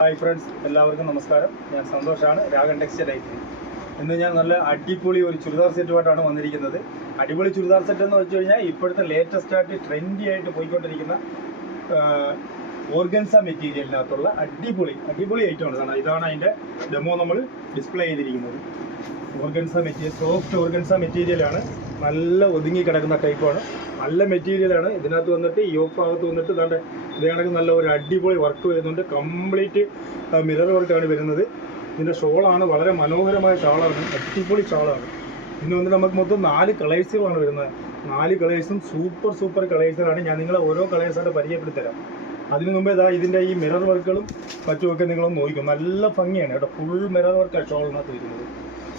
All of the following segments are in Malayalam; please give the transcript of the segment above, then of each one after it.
ഹായ് ഫ്രണ്ട്സ്, എല്ലാവർക്കും നമസ്കാരം. ഞാൻ സന്തോഷാണ്, രാഗൻ ടെക്സ്റ്റൈൽസ്. ഇന്ന് ഞാൻ നല്ല അടിപൊളി ഒരു ചുരിദാർ സെറ്റുമായിട്ടാണ് വന്നിരിക്കുന്നത്. അടിപൊളി ചുരിദാർ സെറ്റ് എന്ന് വെച്ച് കഴിഞ്ഞാൽ ഇപ്പോഴത്തെ ലേറ്റസ്റ്റ് ആയിട്ട് ട്രെൻഡി ആയിട്ട് പോയിക്കൊണ്ടിരിക്കുന്ന ഓർഗൻസ മെറ്റീരിയലിനകത്തുള്ള അടിപൊളി ഐറ്റമാണ്. കാരണം ഇതാണ് അതിൻ്റെ ഡെമോ നമ്മൾ ഡിസ്പ്ലേ ചെയ്തിരിക്കുന്നത്. ഓർഗൻസ മെറ്റീരിയൽ, സോഫ്റ്റ് ഓർഗൻസ മെറ്റീരിയലാണ്. നല്ല ഒതുങ്ങി കിടക്കുന്ന ടൈപ്പാണ്. നല്ല മെറ്റീരിയലാണ്. ഇതിനകത്ത് വന്നിട്ട് ഈ ഭാഗത്ത് വന്നിട്ട് ഇതാണ്ട് ഇത് കണക്ക് നല്ല ഒരു അടിപൊളി വർക്ക് വരുന്നുണ്ട്. കംപ്ലീറ്റ് മിറർ വർക്കാണ് വരുന്നത്. ഇതിൻ്റെ ഷോളാണ് വളരെ മനോഹരമായ ഷാളാണ്, അടിപൊളി ഷാളാണ്. പിന്നെ വന്നിട്ട് നമുക്ക് മൊത്തം 4 കളേഴ്സുകളാണ് വരുന്നത്. 4 കളേഴ്സും സൂപ്പർ കളേഴ്സുകളാണ്. ഞാൻ നിങ്ങളെ ഓരോ കളേഴ്സായിട്ട് പരിചയപ്പെടുത്തരാം. അതിനു മുമ്പേ ഇതിൻ്റെ ഈ മിറർ വർക്കുകളും മറ്റുമൊക്കെ നിങ്ങളൊന്ന് നോക്കും. നല്ല ഭംഗിയാണ് കേട്ടോ. ഫുൾ മിറർ വർക്കാണ് ഷോളിനകത്ത് വരുന്നത്.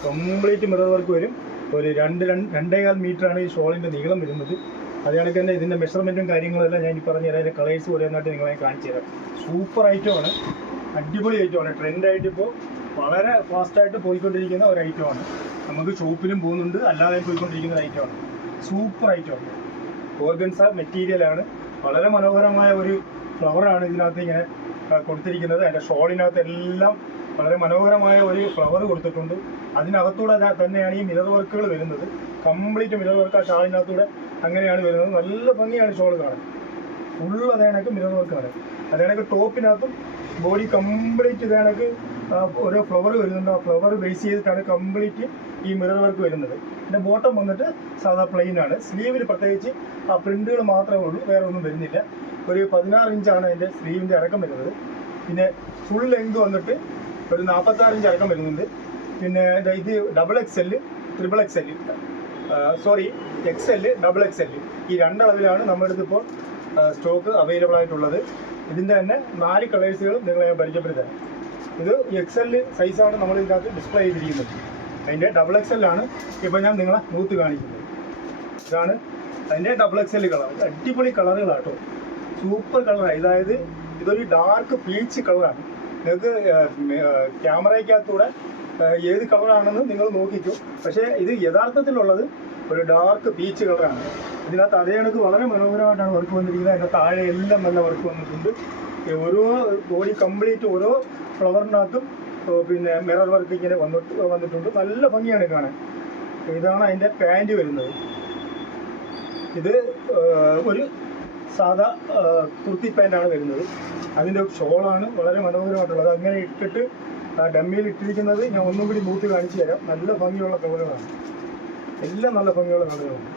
കംപ്ലീറ്റ് മിറർ വർക്ക് വരും. ഒരു 2.5 മീറ്ററാണ് ഈ ഷോളിൻ്റെ നീളം വരുന്നത്. അത് കണക്ക് തന്നെ ഇതിൻ്റെ മെഷർമെൻറ്റും കാര്യങ്ങളെല്ലാം ഞാൻ ഈ പറഞ്ഞുതരാം. അതിൻ്റെ കളേഴ്സ് ഓരോന്നായിട്ട് നിങ്ങളെ കാണിച്ചു തരാം. സൂപ്പർ ഐറ്റമാണ്, അടിപൊളി ഐറ്റമാണ്. ട്രെൻഡായിട്ട് ഇപ്പോൾ വളരെ ഫാസ്റ്റായിട്ട് പോയിക്കൊണ്ടിരിക്കുന്ന ഒരു ഐറ്റമാണ്. നമുക്ക് ഷോപ്പിലും പോകുന്നുണ്ട്, അല്ലാതെ പോയിക്കൊണ്ടിരിക്കുന്ന ഒരു ഐറ്റമാണ്. സൂപ്പർ ഐറ്റമാണ്. ഓർഗൻസ മെറ്റീരിയലാണ്. വളരെ മനോഹരമായ ഒരു ഫ്ലവറാണ് ഇതിനകത്ത് ഇങ്ങനെ കൊടുത്തിരിക്കുന്നത്. അതിൻ്റെ ഷോളിനകത്ത് എല്ലാം വളരെ മനോഹരമായ ഒരു ഫ്ലവർ കൊടുത്തിട്ടുണ്ട്. അതിനകത്തൂടെ തന്നെയാണ് ഈ മിറർ വർക്കുകൾ വരുന്നത്. കംപ്ലീറ്റ് മിറർ വർക്ക് ആ ഷാളിനകത്തൂടെ അങ്ങനെയാണ് വരുന്നത്. നല്ല ഭംഗിയാണ് ഷോൾ കാണാൻ. ഫുൾ അതേണക്ക് മിറർ വർക്കാണ്. അതേണക്ക് ടോപ്പിനകത്തും ബോഡി കംപ്ലീറ്റ് ഇതേണക്ക് ഓരോ ഫ്ലവർ വരുന്നുണ്ട്. ആ ഫ്ലവർ ബേസ് ചെയ്തിട്ടാണ് കംപ്ലീറ്റ് ഈ മിറർ വർക്ക് വരുന്നത്. പിന്നെ ബോട്ടം വന്നിട്ട് സാധാ പ്ലെയിൻ ആണ്. സ്ലീവിൽ പ്രത്യേകിച്ച് ആ പ്രിന്റുകൾ മാത്രമേ ഉള്ളൂ, വേറെ ഒന്നും വരുന്നില്ല. ഒരു 16 ഇഞ്ചാണ് അതിൻ്റെ സ്ലീവിൻ്റെ ഇറക്കം വരുന്നത്. പിന്നെ ഫുൾ ലെങ്ത് വന്നിട്ട് ഒരു 46 ഇഞ്ച് ഇറക്കം വരുന്നുണ്ട്. പിന്നെ ഇത് XXL, XXL, XL, XXL ഈ 2 അളവിലാണ് നമ്മുടെ അടുത്ത് ഇപ്പോൾ സ്റ്റോക്ക് അവൈലബിൾ ആയിട്ടുള്ളത്. ഇതിൻ്റെ തന്നെ 4 കളേഴ്സുകൾ നിങ്ങളെ ഞാൻ പരിചയപ്പെടുത്താം. ഇത് XL സൈസാണ് നമ്മൾ ഇതിനകത്ത് ഡിസ്പ്ലേ ചെയ്തിരിക്കുന്നത്. അതിൻ്റെ XXL ആണ് ഇപ്പോൾ ഞാൻ നിങ്ങളെ നൂത്ത് കാണിക്കുന്നത്. ഇതാണ് അതിൻ്റെ XXL കളർ. അടിപൊളി കളറുകളാട്ടോ, സൂപ്പർ കളറാണ്. അതായത് ഇതൊരു ഡാർക്ക് പീച്ച് കളറാണ്. നിങ്ങൾക്ക് ക്യാമറയ്ക്കകത്തൂടെ ഏത് കളറാണെന്ന് നിങ്ങൾ നോക്കിക്കും. പക്ഷേ ഇത് യഥാർത്ഥത്തിലുള്ളത് ഒരു ഡാർക്ക് പീച്ച് കളറാണ്. ഇതിനകത്ത് അതേ കണക്ക് വളരെ മനോഹരമായിട്ടാണ് വർക്ക് വന്നിരിക്കുന്നത്. അതിൻ്റെ താഴെ എല്ലാം നല്ല വർക്ക് വന്നിട്ടുണ്ട്. ഓരോ ബോഡി കംപ്ലീറ്റ് ഓരോ ഫ്ലവറിനകത്തും പിന്നെ മിറർ വർക്ക് ഇങ്ങനെ വന്നിട്ടുണ്ട്. നല്ല ഭംഗിയാണ് കാണാൻ. ഇതാണ് അതിൻ്റെ പാൻറ് വരുന്നത്. ഇത് ഒരു സാധാ കുർത്തി പാൻറ്റാണ് വരുന്നത്. അതിൻ്റെ ഷോളാണ് വളരെ മനോഹരമായിട്ടുള്ളത്. അങ്ങനെ ഇട്ടിട്ട് ഡമ്മിയിൽ ഇട്ടിരിക്കുന്നത് ഞാൻ ഒന്നും കൂടി മൂത്ത് കാണിച്ചു തരാം. നല്ല ഭംഗിയുള്ള കളറുകളാണ്, എല്ലാം നല്ല ഭംഗിയുള്ള കളറുകളാണ്.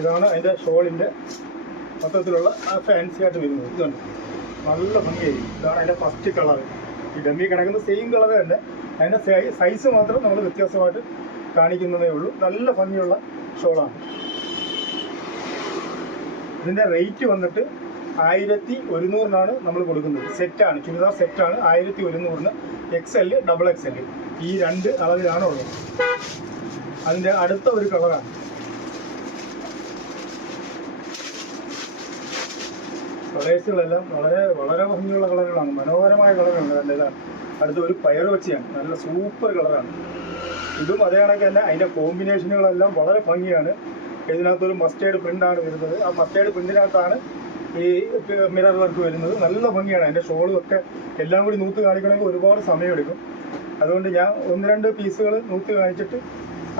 ഇതാണ് അതിൻ്റെ ഷോളിൻ്റെ മൊത്തത്തിലുള്ള ഫാൻസി ആയിട്ട് വരുന്നത്. ഇതുണ്ട്, നല്ല ഭംഗിയായിരിക്കും. ഇതാണ് അതിൻ്റെ ഫസ്റ്റ് കളർ. ഈ ഡമ്മി കിടക്കുന്ന സെയിം കളർ തന്നെ, അതിൻ്റെ സൈസ് മാത്രം നമ്മൾ വ്യത്യാസമായിട്ട് കാണിക്കുന്നതേ ഉള്ളൂ. നല്ല ഭംഗിയുള്ള ഷോളാണ്. ഇതിൻ്റെ റേറ്റ് വന്നിട്ട് 1100 നമ്മൾ കൊടുക്കുന്നത്. സെറ്റാണ്, ചുരിദാർ സെറ്റാണ്. 1100 XL, XXL ഈ 2 അളവിലാണ് ഉള്ളത്. അതിൻ്റെ അടുത്ത ഒരു കളറാണ്. കളേഴ്സുകളെല്ലാം വളരെ ഭംഗിയുള്ള കളറുകളാണ്, മനോഹരമായ കളറുകളാണ്. അതിൻ്റെ ഇതാണ് അടുത്ത ഒരു പയറുവച്ചിയാണ്, നല്ല സൂപ്പർ കളറാണ്. ഇതും അതേ കണക്ക് തന്നെ അതിൻ്റെ കോമ്പിനേഷനുകളെല്ലാം വളരെ ഭംഗിയാണ്. ഇതിനകത്തൊരു മസ്റ്റേർഡ് പ്രിൻ്റാണ് വരുന്നത്. ആ മസ്റ്റേർഡ് പ്രിൻറ്റിനകത്താണ് ഈ മിറർ വർക്ക് വരുന്നത്. നല്ല ഭംഗിയാണ്. അതിൻ്റെ ഷോളും ഒക്കെ എല്ലാം കൂടി നൂത്ത് കാണിക്കണമെങ്കിൽ ഒരുപാട് സമയമെടുക്കും. അതുകൊണ്ട് ഞാൻ 1-2 പീസുകൾ നൂത്ത് കാണിച്ചിട്ട്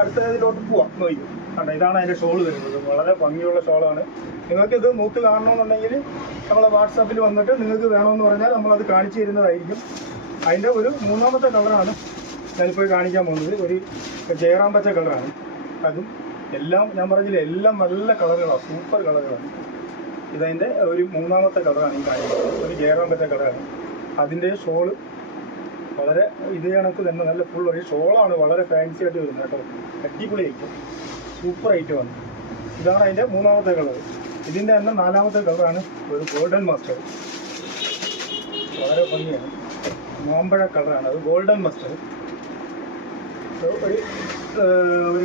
അടുത്തതിലോട്ട് പോവാം. നോക്കും കണ്ടോ, ഇതാണ് അതിൻ്റെ ഷോള് വരുന്നത്. വളരെ ഭംഗിയുള്ള ഷോളാണ്. നിങ്ങൾക്ക് ഇത് നൂത്ത് കാണണമെന്നുണ്ടെങ്കിൽ നമ്മളെ വാട്സാപ്പിൽ വന്നിട്ട് നിങ്ങൾക്ക് വേണമെന്ന് പറഞ്ഞാൽ നമ്മളത് കാണിച്ചു തരുന്നതായിരിക്കും. അതിൻ്റെ ഒരു 3ാമത്തെ കളറാണ് ഞാനിപ്പോൾ കാണിക്കാൻ പോകുന്നത്. ഒരു ജയറാം പച്ച കളറാണ്. അതും എല്ലാം ഞാൻ പറഞ്ഞില്ല, എല്ലാം നല്ല കളറുകളാണ്, സൂപ്പർ കളറുകളാണ്. ഇതതിൻ്റെ ഒരു 3ാമത്തെ കളറാണ് ഈ കാണിക്കുന്നത്. ഒരു ജയറാം പച്ച കളറാണ്. അതിൻ്റെ ഷോള് വളരെ ഇതേ കണക്ക് തന്നെ നല്ല ഫുൾ ഒരു ഷോളാണ്. വളരെ ഫാൻസി ആയിട്ട് വരുന്നത് കേട്ടോ. അടിപൊളി ഐറ്റം, സൂപ്പർ ഐറ്റമാണ്. ഇതാണ് അതിൻ്റെ 3ാമത്തെ കളർ. ഇതിൻ്റെ തന്നെ 4ാമത്തെ കളറാണ് ഒരു ഗോൾഡൻ മസ്റ്റർഡ്. വളരെ ഭംഗിയാണ്, മാമ്പഴ കളറാണ്. അത് ഗോൾഡൻ മസ്റ്റർഡ്. ഒരു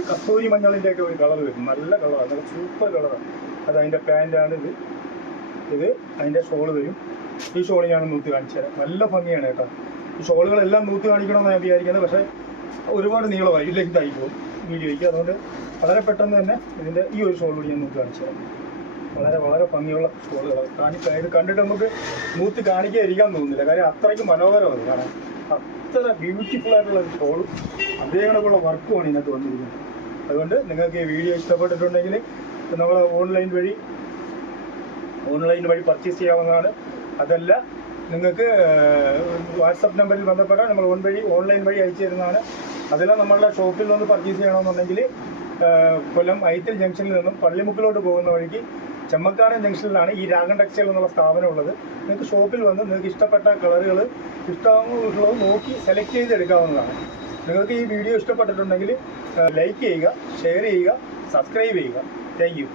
കസ്തൂരി മഞ്ഞളിൻ്റെ ഒക്കെ ഒരു കളർ വരും. നല്ല കളറാണ്, നല്ല സൂപ്പർ കളറാണ്. അത് അതിൻ്റെ പാൻറ്റാണ്. ഇത് അതിൻ്റെ ഷോള് വരും. ഈ ഷോള് ഞാൻ നൂത്ത് കാണിച്ചു തരാം. നല്ല ഭംഗിയാണ് കേട്ടോ. ഈ ഷോളുകളെല്ലാം നൂത്ത് കാണിക്കണമെന്ന് ഞാൻ വിചാരിക്കുന്നത്. പക്ഷേ ഒരുപാട് നീളമായി, ലെങ്തായി പോകും വീഡിയോയ്ക്ക്. അതുകൊണ്ട് വളരെ പെട്ടെന്ന് തന്നെ ഇതിൻ്റെ ഈ ഒരു ഷോൾ കൂടി ഞാൻ നൂത്ത് കാണിച്ചു തരാം. വളരെ വളരെ ഭംഗിയുള്ള സ്റ്റോളുകൾ ഇത് കണ്ടിട്ട് നമുക്ക് മൂത്ത് കാണിക്കാതിരിക്കാൻ തോന്നുന്നില്ല. കാര്യം അത്രയ്ക്ക് മനോഹരമാണ് കാണാൻ. അത്ര ബ്യൂട്ടിഫുൾ ആയിട്ടുള്ള ഒരു സ്റ്റോളും അതേകണക്കുള്ള വർക്കുമാണ് ഇതിനകത്ത് വന്നിരിക്കുന്നത്. അതുകൊണ്ട് നിങ്ങൾക്ക് ഈ വീഡിയോ ഇഷ്ടപ്പെട്ടിട്ടുണ്ടെങ്കിൽ നമ്മൾ ഓൺലൈൻ വഴി പർച്ചേസ് ചെയ്യാവുന്നതാണ്. അതല്ല നിങ്ങൾക്ക് വാട്സപ്പ് നമ്പറിൽ ബന്ധപ്പെട്ടാൽ നമ്മൾ ഓൺലൈൻ വഴി അയച്ചു തരുന്നതാണ്. അതെല്ലാം നമ്മളുടെ ഷോപ്പിൽ നിന്ന് പർച്ചേസ് ചെയ്യണമെന്നുണ്ടെങ്കിൽ കൊല്ലം ഐത്തിൽ ജംഗ്ഷനിൽ നിന്നും പള്ളിമുക്കിലോട്ട് പോകുന്ന വഴിക്ക് ചെമ്മക്കാടൻ ജംഗ്ഷനിലാണ് ഈ രാഗൻ ടെക്സ്റ്റൈൽ എന്നുള്ള സ്ഥാപനം ഉള്ളത്. നിങ്ങൾക്ക് ഷോപ്പിൽ വന്ന് നിങ്ങൾക്ക് ഇഷ്ടപ്പെട്ട കളറുകൾ ഇഷ്ടമുള്ളത് നോക്കി സെലക്ട് ചെയ്ത് എടുക്കാവുന്നതാണ്. നിങ്ങൾക്ക് ഈ വീഡിയോ ഇഷ്ടപ്പെട്ടിട്ടുണ്ടെങ്കിൽ ലൈക്ക് ചെയ്യുക, ഷെയർ ചെയ്യുക, സബ്സ്ക്രൈബ് ചെയ്യുക. Thank you.